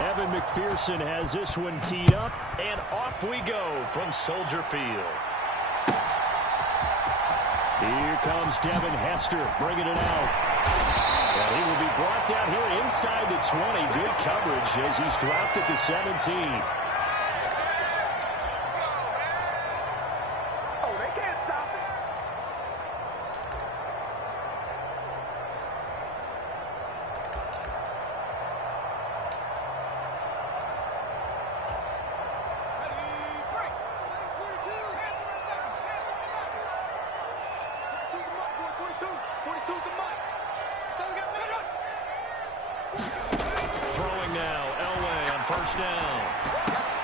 Evan McPherson has this one teed up, and off we go from Soldier Field. Here comes Devin Hester bringing it out. And he will be brought down here inside the 20. Good coverage as he's dropped at the 17. Throwing now, Elway on first down.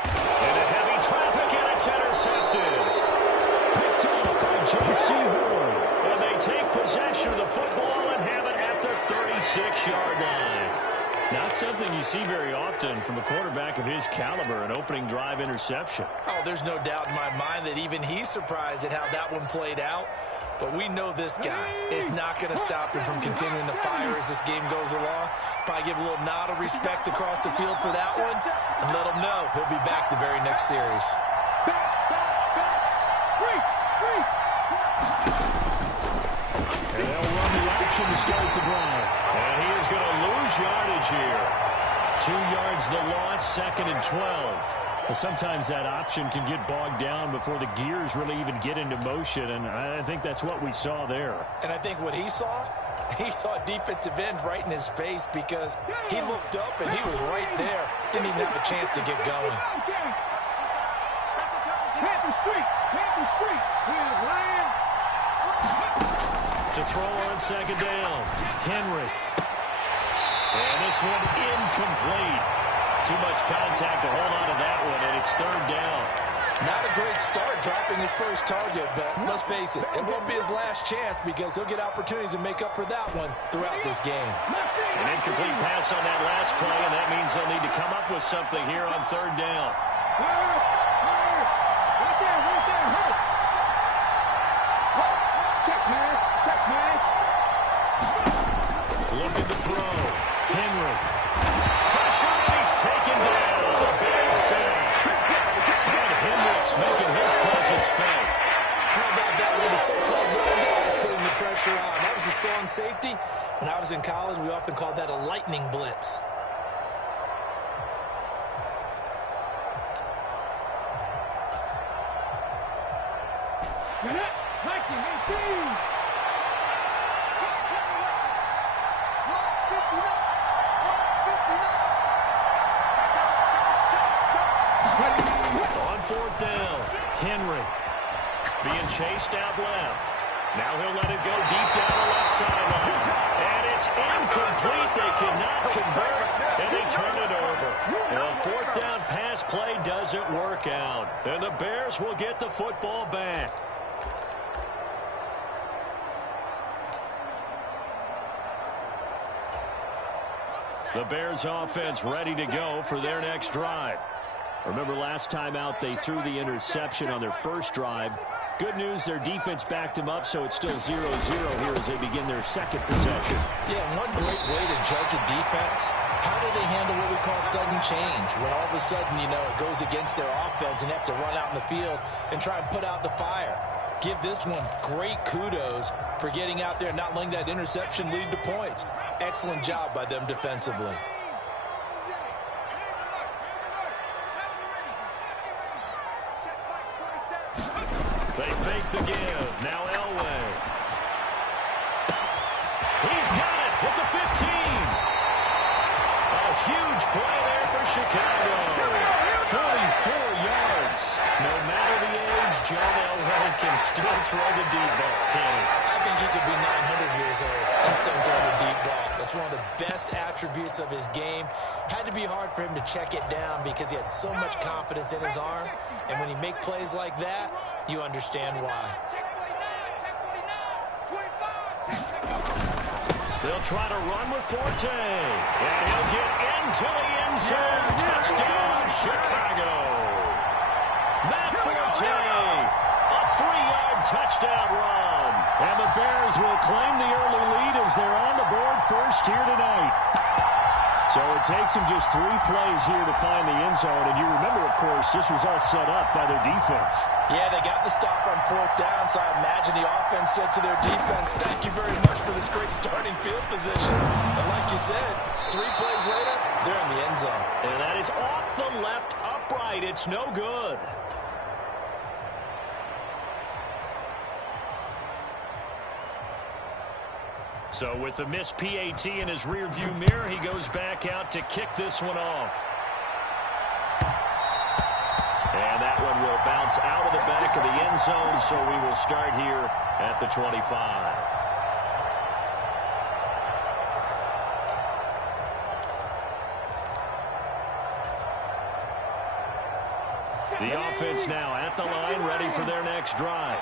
Into heavy traffic, and it's intercepted. Picked up by J.C. Horn. And they take possession of the football and have it at the 36-yard line. Not something you see very often from a quarterback of his caliber, an opening drive interception. Oh, there's no doubt in my mind that even he's surprised at how that one played out. But we know this guy is not going to stop him from continuing to fire as this game goes along. Probably give a little nod of respect across the field for that one and let him know he'll be back the very next series. And they'll run the action to start the drive. And he is going to lose yardage here. 2 yards the loss, 2nd and 12. Well, sometimes that option can get bogged down before the gears really even get into motion, and I think that's what we saw there. And I think what he saw defensive end right in his face because he looked up and he was right there. Didn't even have a chance to get going. To throw on 2nd down, Henry. And this one incomplete. Too much contact to hold on to that one, and it's 3rd down. Not a great start dropping his first target, but let's face it, it won't be his last chance because he'll get opportunities to make up for that one throughout this game. An incomplete pass on that last play, and that means they'll need to come up with something here on 3rd down. Looking to throw. Henry. Pressure, and he's taken down. The Bears say. Ted Hendricks making his presence felt. How about that with the so-called little guys putting the pressure on? That was a strong safety. When I was in college, we often called that a lightning blitz. On 4th down, Henry being chased out left. Now he'll let it go deep down the left sideline. And it's incomplete. They cannot convert, and they turn it over. The 4th down pass play doesn't work out. And the Bears will get the football back. The Bears offense ready to go for their next drive. Remember last time out they threw the interception on their first drive. Good news, their defense backed them up, so it's still 0-0 here as they begin their second possession. Yeah, one great way to judge a defense, how do they handle what we call sudden change? When all of a sudden, you know, it goes against their offense and they have to run out in the field and try and put out the fire. Give this one great kudos for getting out there and not letting that interception lead to points. Excellent job by them defensively. They fake the give. Now Elway. He's got it at the 15. A huge play there for Chicago. 44 yards. No matter the age, John Elway can still throw the deep ball, can he? I think he could be 900 years old and still throw the deep ball. That's one of the best attributes of his game. Had to be hard for him to check it down because he had so much confidence in his arm. And when he makes plays like that, you understand why. They'll try to run with Forte. And he'll get into the end zone. Touchdown, Chicago. Matt Forte, a 3-yard touchdown run. And the Bears will claim the early lead as they're on the board first here tonight. So it takes them just 3 plays here to find the end zone. And you remember, of course, this was all set up by their defense. Yeah, they got the stop on 4th down, so I imagine the offense said to their defense, thank you very much for this great starting field position. And like you said, 3 plays later, they're in the end zone. And that is off the left upright. It's no good. So with the missed PAT in his rearview mirror, he goes back out to kick this one off. And that one will bounce out of the back of the end zone, so we will start here at the 25. The offense now at the line, ready for their next drive.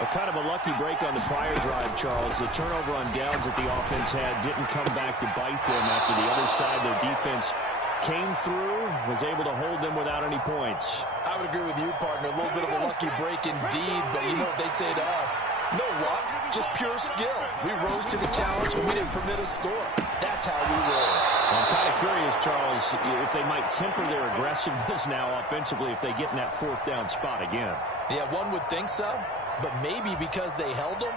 A kind of a lucky break on the prior drive, Charles. The turnover on downs that the offense had didn't come back to bite them after the other side. Their defense came through, was able to hold them without any points. I would agree with you, partner. A little bit of a lucky break indeed, but you know what they'd say to us? No luck, just pure skill. We rose to the challenge, and we didn't permit a score. That's how we roll. I'm kind of curious, Charles, if they might temper their aggressiveness now offensively if they get in that 4th down spot again. Yeah, one would think so. But maybe because they held them,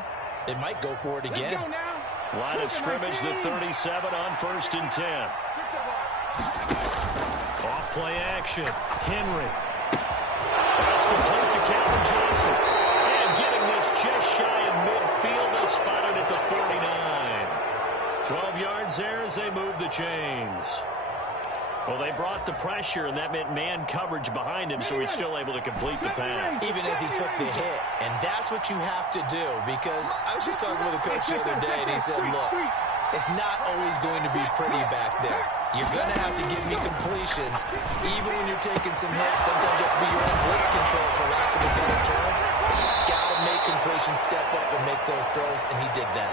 they might go for it again. Line of scrimmage, the 37 on 1st and 10. Off play action. Henry. That's complete to Calvin Johnson. And getting this just shy of midfield. They spotted at the 49. 12 yards there as they move the chains. Well, they brought the pressure, and that meant man coverage behind him, so he's still able to complete the pass. Even as he took the hit. And that's what you have to do, because I was just talking with a coach the other day, and he said, look, it's not always going to be pretty back there. You're going to have to give me completions. Even when you're taking some hits, sometimes you have to be your own blitz control, for lack of a better term. You've got to make completions, step up, and make those throws, and he did that.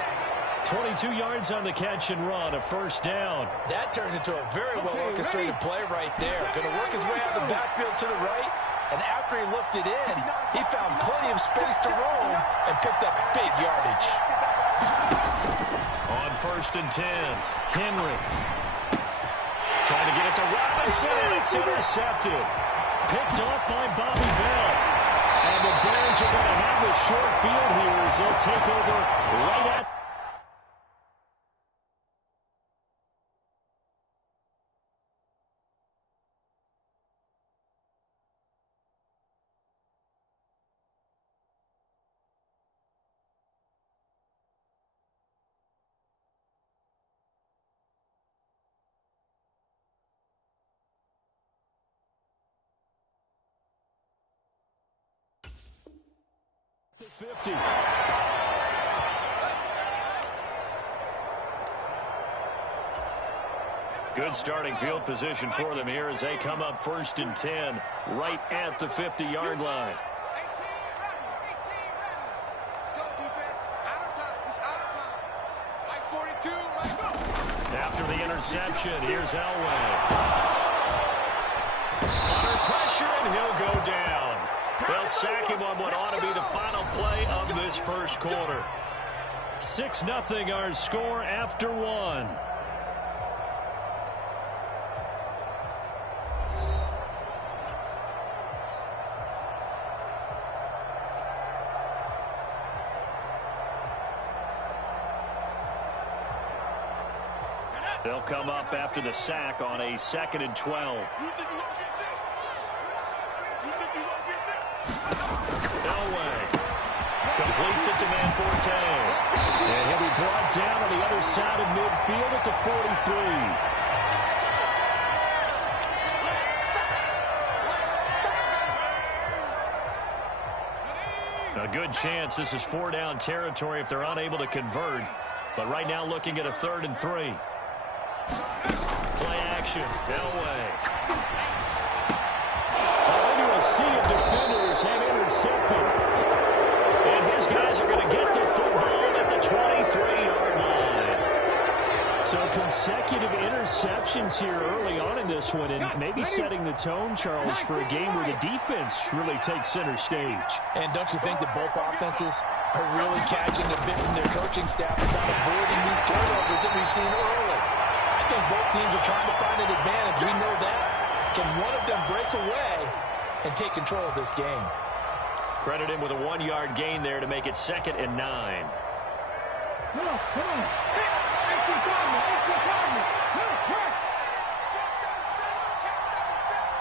22 yards on the catch and run, a 1st down. That turned into a very well-orchestrated play right there. Going to work his way out of the backfield to the right, and after he looked it in, he found plenty of space to roam and picked up big yardage. On 1st and 10, Henry. Trying to get it to Robinson, and it's intercepted. Picked off by Bobby Bell. And the Bears are going to have the short field here as they'll take over right at the 50. Good starting field position for them here as they come up 1st and 10 right at the 50-yard line. Let's go, defense. Out of time. It's out of time. Like 42, let's go. After the interception, here's Elway. Under pressure, and he'll go down. They'll sack him on what ought to be the final play of this 1st quarter. 6-0 our score after 1. They'll come up after the sack on a 2nd and 12. Elway completes it to Manforte. And he'll be brought down on the other side of midfield at the 43. A good chance this is 4-down territory if they're unable to convert. But right now looking at a 3rd and 3. Play action. Elway. Into a sea of defenders and intercepted. And his guys are going to get the football at the 23-yard line. So consecutive interceptions here early on in this one, and maybe setting the tone, Charles, for a game where the defense really takes center stage. And don't you think that both offenses are really catching a bit from their coaching staff about avoiding these turnovers that we've seen early? I think both teams are trying to find an advantage. We know that. Can one of them break away and take control of this game? Credit him with a 1-yard gain there to make it 2nd and 9. Come on. Extra corner.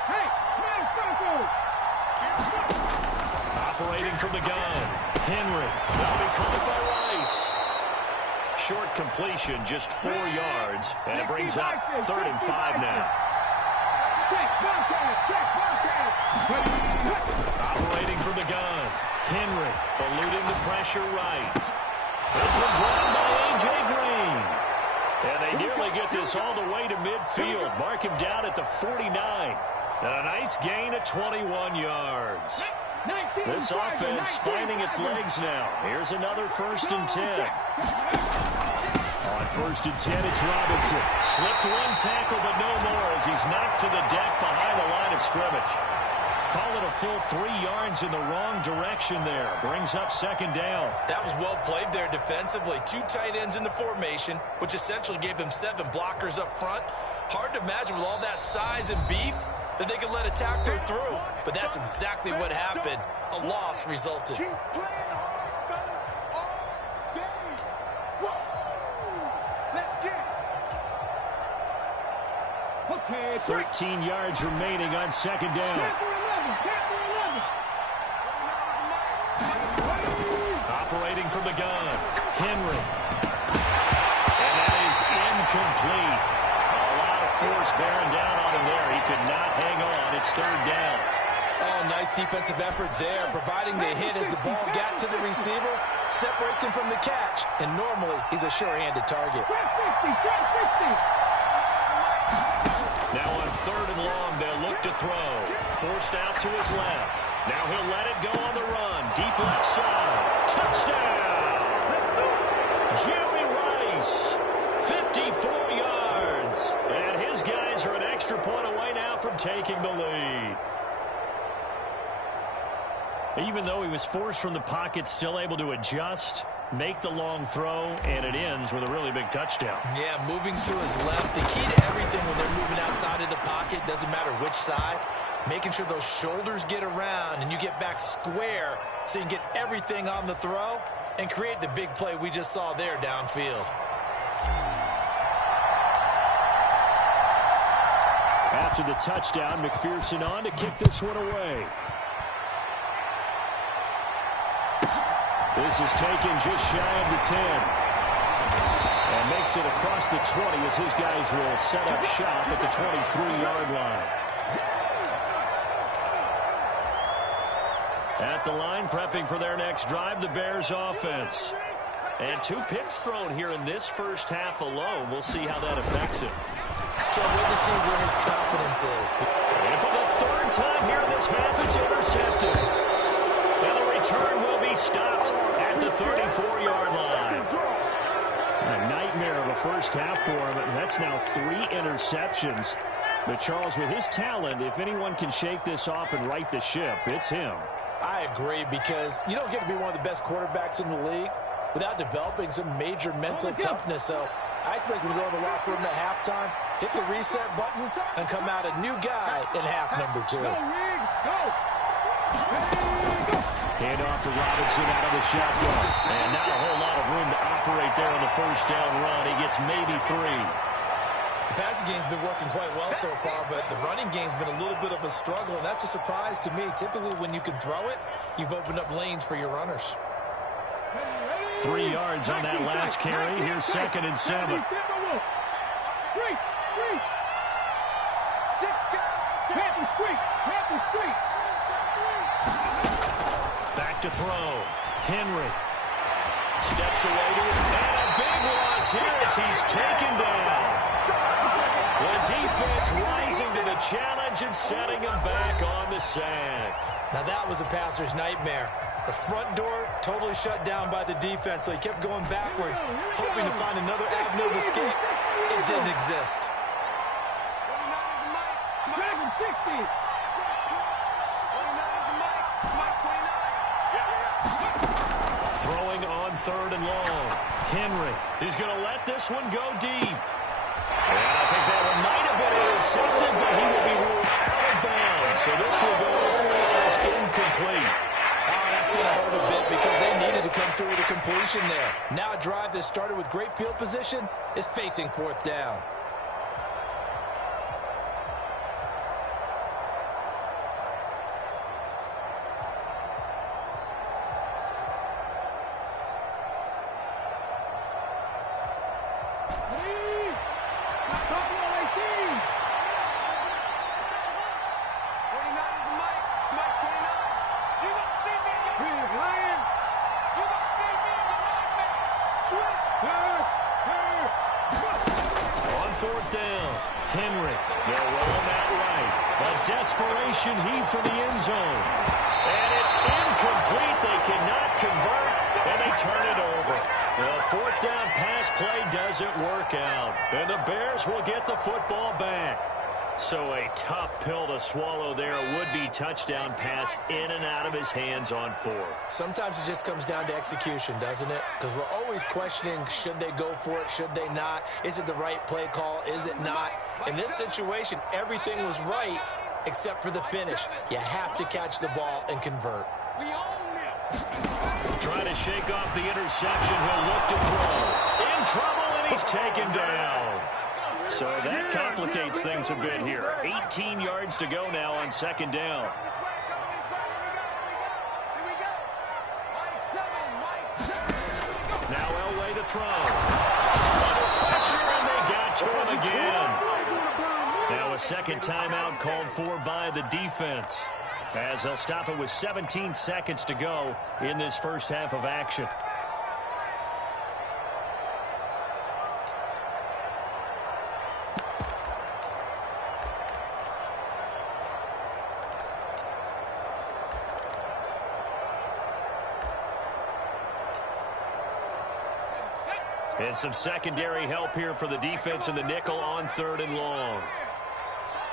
Hey, man, circle. Operating from the gun. Henry. That'll be caught by Rice. Short completion, just 4 yards. And it brings up 3rd and 5 now. Operating from the gun. Henry eluding the pressure right. This one grabbed by A.J. Green. And they nearly get this all the way to midfield. Mark him down at the 49. And a nice gain of 21 yards. This offense finding its legs now. Here's another 1st and 10. On 1st and 10, it's Robinson. Slipped one tackle, but no more as he's knocked to the deck behind the line of scrimmage. Call it a full 3 yards in the wrong direction there. Brings up 2nd down. That was well played there defensively. 2 tight ends in the formation, which essentially gave them 7 blockers up front. Hard to imagine with all that size and beef that they could let a tackler through. But that's exactly what happened. A loss resulted. Keep playing hard, fellas, all day. Whoa! Let's get it. Okay. 13 yards remaining on 2nd down. Operating from the gun. Henry. And that is incomplete. A lot of force bearing down on him there. He could not hang on. It's 3rd down. Oh, nice defensive effort there, providing the hit as the ball got to the receiver, separates him from the catch, and normally he's a sure-handed target. Now on 3rd and long, they'll look to throw. Forced out to his left. Now he'll let it go on the run. Deep left side. Touchdown! Jerry Rice, 54 yards. And his guys are an extra point away now from taking the lead. Even though he was forced from the pocket, still able to adjust, make the long throw, and it ends with a really big touchdown. Yeah, moving to his left. The key to everything when they're moving outside of the pocket, doesn't matter which side, making sure those shoulders get around and you get back square so you can get everything on the throw and create the big play we just saw there downfield. After the touchdown, McPherson on to kick this one away. This is taken just shy of the 10. And makes it across the 20 as his guys will set up shop at the 23-yard line. At the line, prepping for their next drive, the Bears offense. And 2 picks thrown here in this first half alone. We'll see how that affects him. Can't wait to see where his confidence is. And for the 3rd time here in this half, it's intercepted. And the return will be stopped at the 34-yard line. A nightmare of a first half for him. That's now 3 interceptions. But Charles, with his talent, if anyone can shake this off and right the ship, it's him. I agree, because you don't get to be one of the best quarterbacks in the league without developing some major mental toughness. So I expect him to go in the locker room at halftime, hit the reset button, and come out a new guy in half number 2. Hand off to Robinson out of the shotgun. And not a whole lot of room to operate there on the first down run. He gets maybe 3. The passing game's been working quite well so far, but the running game's been a little bit of a struggle, and that's a surprise to me. Typically, when you can throw it, you've opened up lanes for your runners. 3 yards on that last carry. Here's 2nd and 7. Back to throw. Henry steps away to it, and a big loss here as he's taken down. The defense rising to the challenge and setting him back on the sack. Now that was a passer's nightmare. The front door totally shut down by the defense, so he kept going backwards, hoping to find another avenue of escape. It didn't exist. Throwing on 3rd and long. Henry is going to let this one go deep. And I think intercepted, but he will be ruled out of bounds. So this will go over as incomplete. Oh, that's going to hurt a bit because they needed to come through with a completion there. Now a drive that started with great field position is facing fourth down. On fourth down, Henry. They'll roll him out right. A desperation heave for the end zone. And it's incomplete. They cannot convert, and they turn it over. The fourth down pass play doesn't work out. And the Bears will get the football back. So a tough pill to swallow there. A would-be touchdown pass in and out of his hands on fourth. Sometimes it just comes down to execution, doesn't it? Because we're always questioning, should they go for it, should they not? Is it the right play call, is it not? In this situation, everything was right except for the finish. You have to catch the ball and convert. Trying to shake off the interception. He'll look to throw. In trouble, and he's taken down. So that complicates things a bit here. 18 yards to go now on second down. Now Elway to throw. Under pressure, and they got to him again. Now a second timeout called for by the defense, as they'll stop it with 17 seconds to go in this first half of action. And some secondary help here for the defense in the nickel on third and long.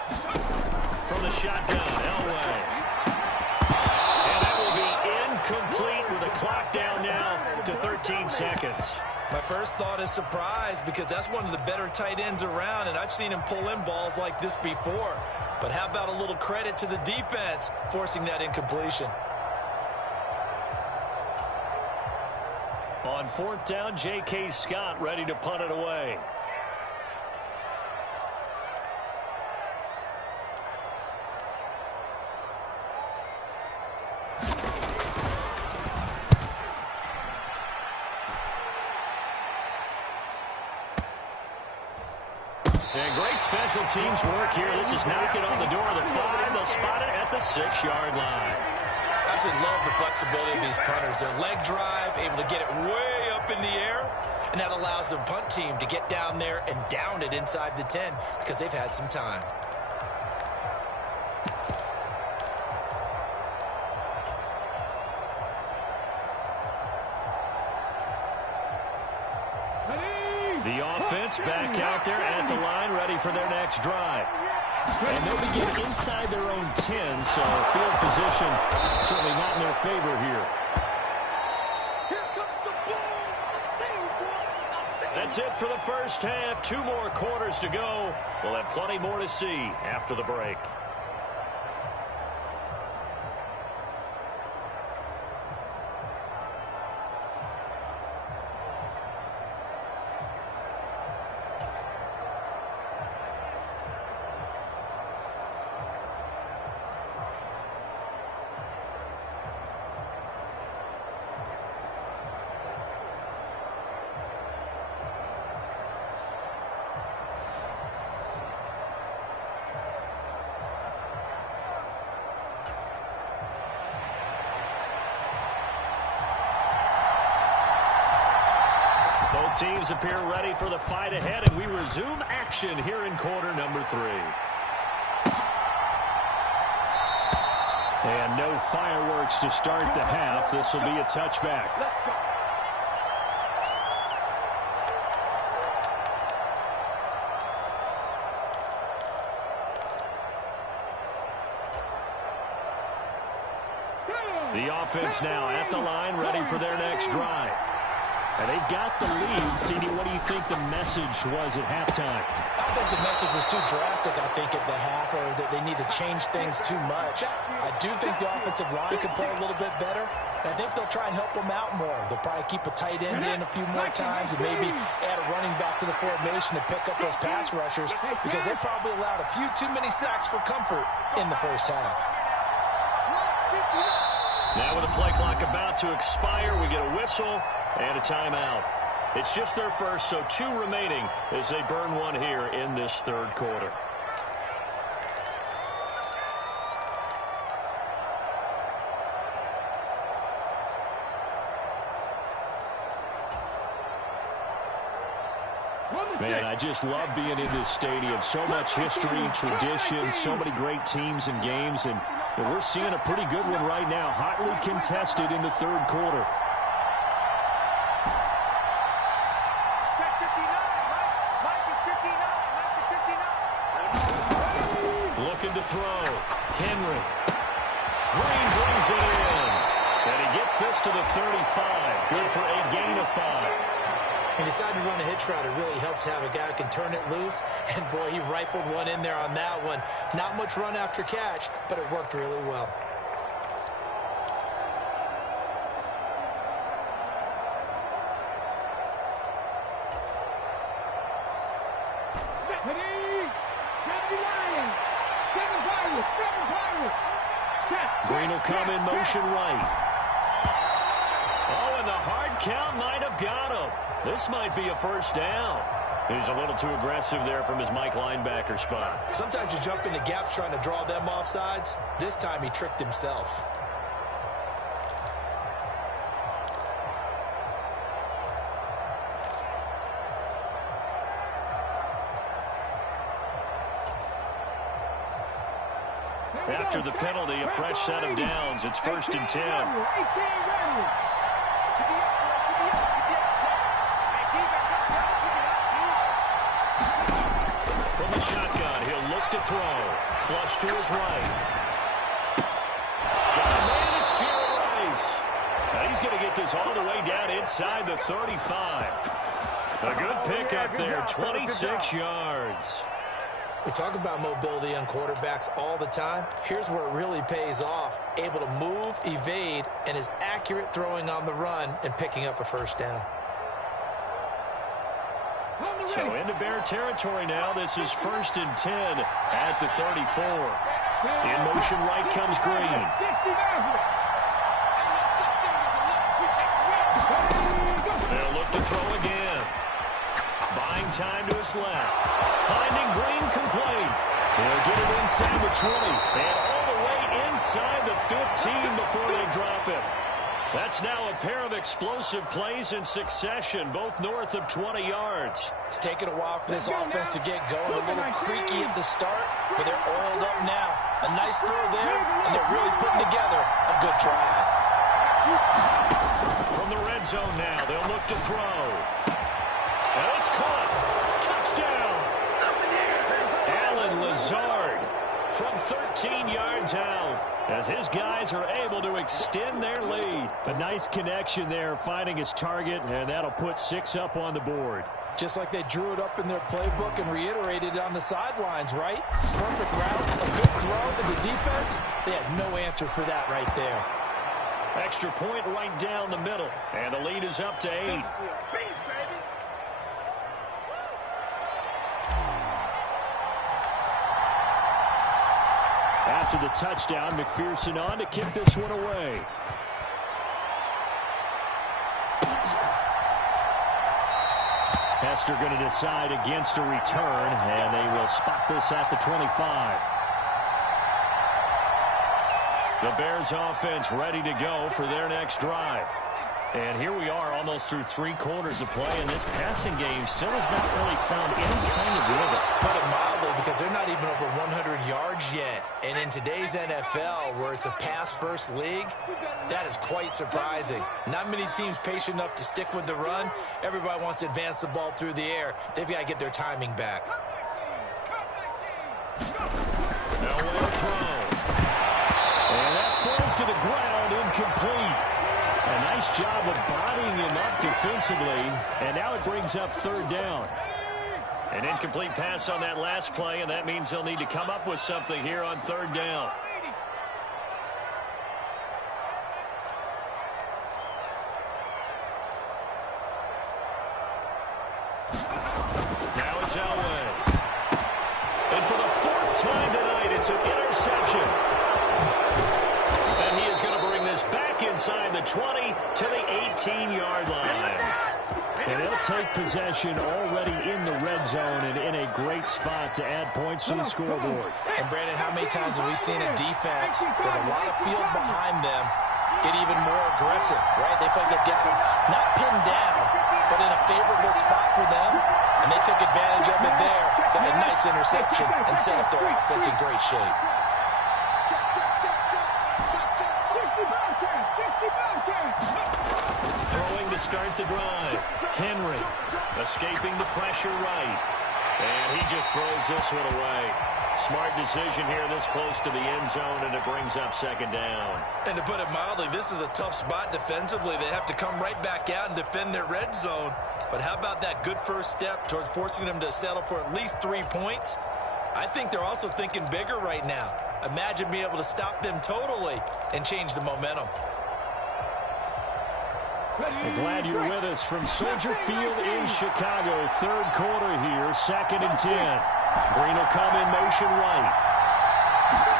From the shotgun, Elway. And that will be incomplete with a clock down now to 13 seconds. My first thought is surprise because that's one of the better tight ends around, and I've seen him pull in balls like this before. But how about a little credit to the defense forcing that incompletion? On fourth down, J.K. Scott ready to punt it away. And great special teams work here. This is knocking on the door of the 5. They'll spot it at the 6-yard line. I absolutely love the flexibility of these punters. Their leg drive, able to get it way up in the air, and that allows the punt team to get down there and down it inside the 10 because they've had some time. The offense back out there at the line, ready for their next drive. And they'll begin inside their own 10, so field position certainly not in their favor here. That's it for the first half. 2 more quarters to go. We'll have plenty more to see after the break. Both teams appear ready for the fight ahead, and we resume action here in quarter number 3. And no fireworks to start the half. This will be a touchback. Let's go. The offense now at the line, ready for their next drive. And they've got the lead. CD, what do you think the message was at halftime? I think the message was too drastic, I think, at the half, or that they need to change things too much. I do think the offensive line could play a little bit better. And I think they'll try and help them out more. They'll probably keep a tight end in a few more times and maybe add a running back to the formation to pick up those pass rushers, because they probably allowed a few too many sacks for comfort in the first half. Now with the play clock about to expire, we get a whistle and a timeout. It's just their first, so 2 remaining as they burn one here in this third quarter. Man, I just love being in this stadium. So much history, tradition, so many great teams and games, and we're seeing a pretty good one right now. Hotly contested in the third quarter. Check 59. Mike is 59. Mike is 59. Looking to throw. Henry. Green brings it in. And he gets this to the 35. Good for a gain of 5. He decided to run a hitch route. It really helps to have a guy who can turn it loose. And, boy, he rifled one in there on that one. Not much run after catch, but it worked really well. Green will come in motion right. Oh, and the hard count might have got him. This might be a first down. He's a little too aggressive there from his Mike linebacker spot. Sometimes you jump into gaps trying to draw them off sides. This time he tricked himself. After the penalty, a fresh set of downs. It's 1st and 10. From the shotgun, he'll look to throw. Flush to his right. Got a man, it's Jerry Rice. Now he's going to get this all the way down inside the 35. A good pickup there, 26 yards. We talk about mobility on quarterbacks all the time. Here's where it really pays off. Able to move, evade, and is accurate throwing on the run and picking up a first down. So into Bear territory now. This is 1st and 10 at the 34. In motion right comes Green. They'll look to throw again. Buying time to his left. Finding Green complete. They'll get it inside the 20. And all the way inside the 15 before they drop it. That's now a pair of explosive plays in succession, both north of 20 yards. It's taken a while for this offense to get going. A little creaky at the start, but they're oiled up now. A nice throw there, and they're really putting together a good drive. From the red zone now, they'll look to throw. And it's caught. Touchdown. Allen Lazard from 13 yards out as his guys are able to extend their lead. A nice connection there, finding his target, and that'll put 6 up on the board. Just like they drew it up in their playbook and reiterated it on the sidelines, right? Perfect route, a good throw to the defense. They had no answer for that right there. Extra point right down the middle, and the lead is up to 8. After the touchdown, McPherson on to kick this one away. Hester going to decide against a return, and they will spot this at the 25. The Bears offense ready to go for their next drive. And here we are almost through 3 quarters of play, and this passing game still has not really found any kind of rhythm. Put it mildly, because they're not even over 100 yards yet. And in today's NFL, where it's a pass-first league, that is quite surprising. Not many teams patient enough to stick with the run. Everybody wants to advance the ball through the air. They've got to get their timing back. Nowhere to throw. And that falls to the ground, incomplete. A nice job of bodying him up defensively, and now it brings up third down. An incomplete pass on that last play, and that means they'll need to come up with something here on third down. Now it's Elway. And for the fourth time tonight, it's an interception. And he is going to bring this back inside the 20 to the 18-yard line. And they'll take possession already in the red zone and in a great spot to add points to the scoreboard. And, Brandon, how many times have we seen a defense with a lot of field behind them get even more aggressive, right? They feel like they've got them not pinned down, but in a favorable spot for them. And they took advantage of it there, got a nice interception, and set up their offense in great shape. Throwing to start the drive. Henry escaping the pressure right. And he just throws this one away. Smart decision here this close to the end zone, and it brings up second down. And to put it mildly, this is a tough spot defensively. They have to come right back out and defend their red zone. But how about that good first step towards forcing them to settle for at least 3 points? I think they're also thinking bigger right now. Imagine being able to stop them totally and change the momentum. We're glad you're with us from Soldier Field in Chicago. Third quarter here, 2nd and 10. Green will come in motion right.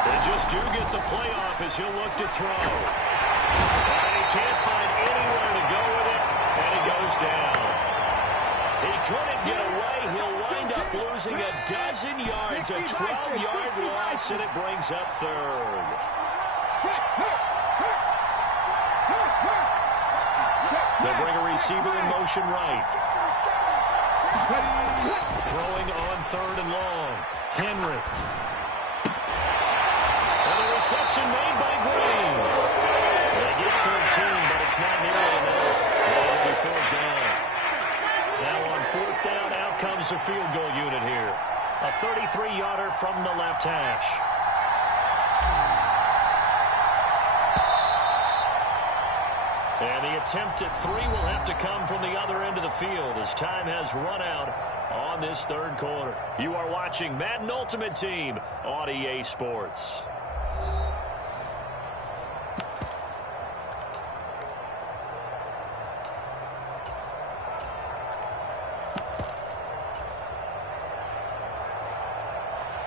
They just do get the playoff as he'll look to throw. And he can't find anywhere to go with it, and he goes down. He couldn't get away. He'll wind up losing a dozen yards, a 12-yard loss, and it brings up third. They'll bring a receiver in motion right. Throwing on third and long. Henry. And a reception made by Green. They get 13, but it's not nearly enough. It'll be fourth down. Now on fourth down, out comes the field goal unit here. A 33-yarder from the left hash. And the attempt at 3 will have to come from the other end of the field as time has run out on this third quarter. You are watching Madden Ultimate Team on EA Sports.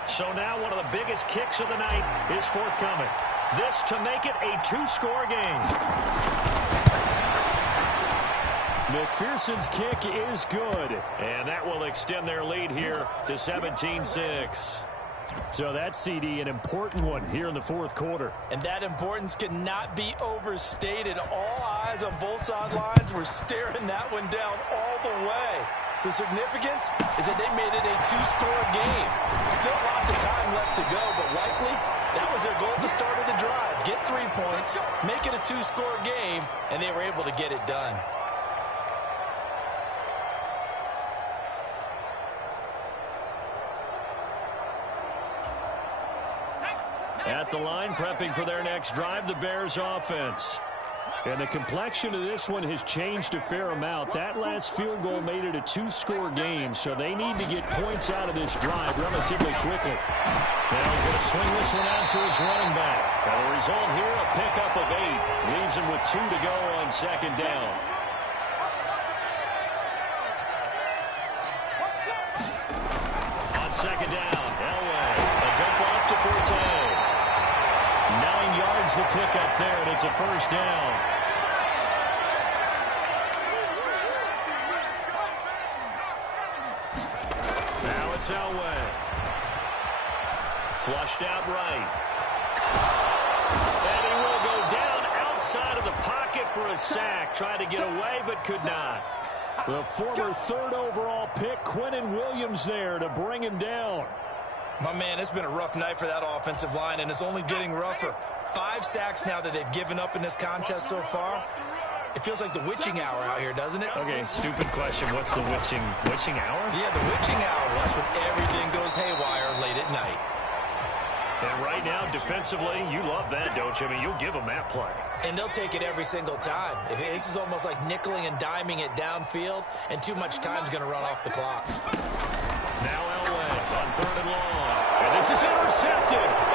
So now one of the biggest kicks of the night is forthcoming. This to make it a 2-score game. McPherson's kick is good, and that will extend their lead here to 17-6. So that, CD, an important one here in the fourth quarter. And that importance cannot be overstated. All eyes on both sidelines were staring that one down all the way. The significance is that they made it a 2-score game. Still lots of time left to go, but likely that was their goal at the start of the drive. Get 3 points, make it a 2-score game, and they were able to get it done. At the line, prepping for their next drive, the Bears offense. And the complexion of this one has changed a fair amount. That last field goal made it a 2-score game, so they need to get points out of this drive relatively quickly. Now he's going to swing this one out to his running back. And the result here, a pickup of 8. Leaves him with 2 to go on second down. On second down, Elway. A dump off to Forte. 9 yards the pickup there, and it's a first down. Now it's Elway. Flushed out right. And he will go down outside of the pocket for a sack. Tried to get away, but could not. The former 3rd overall pick, Quinnen Williams, there to bring him down. My man, it's been a rough night for that offensive line, and it's only getting rougher. 5 sacks now that they've given up in this contest so far. It feels like the witching hour out here, doesn't it? Okay, stupid question. What's the witching hour? Yeah, the witching hour. That's when everything goes haywire late at night. And right now, defensively, you love that, don't you? I mean, you'll give them that play. And they'll take it every single time. This is almost like nickeling and diming it downfield, and too much time's going to run off the clock. Now Elway on 3rd and long. And this is intercepted.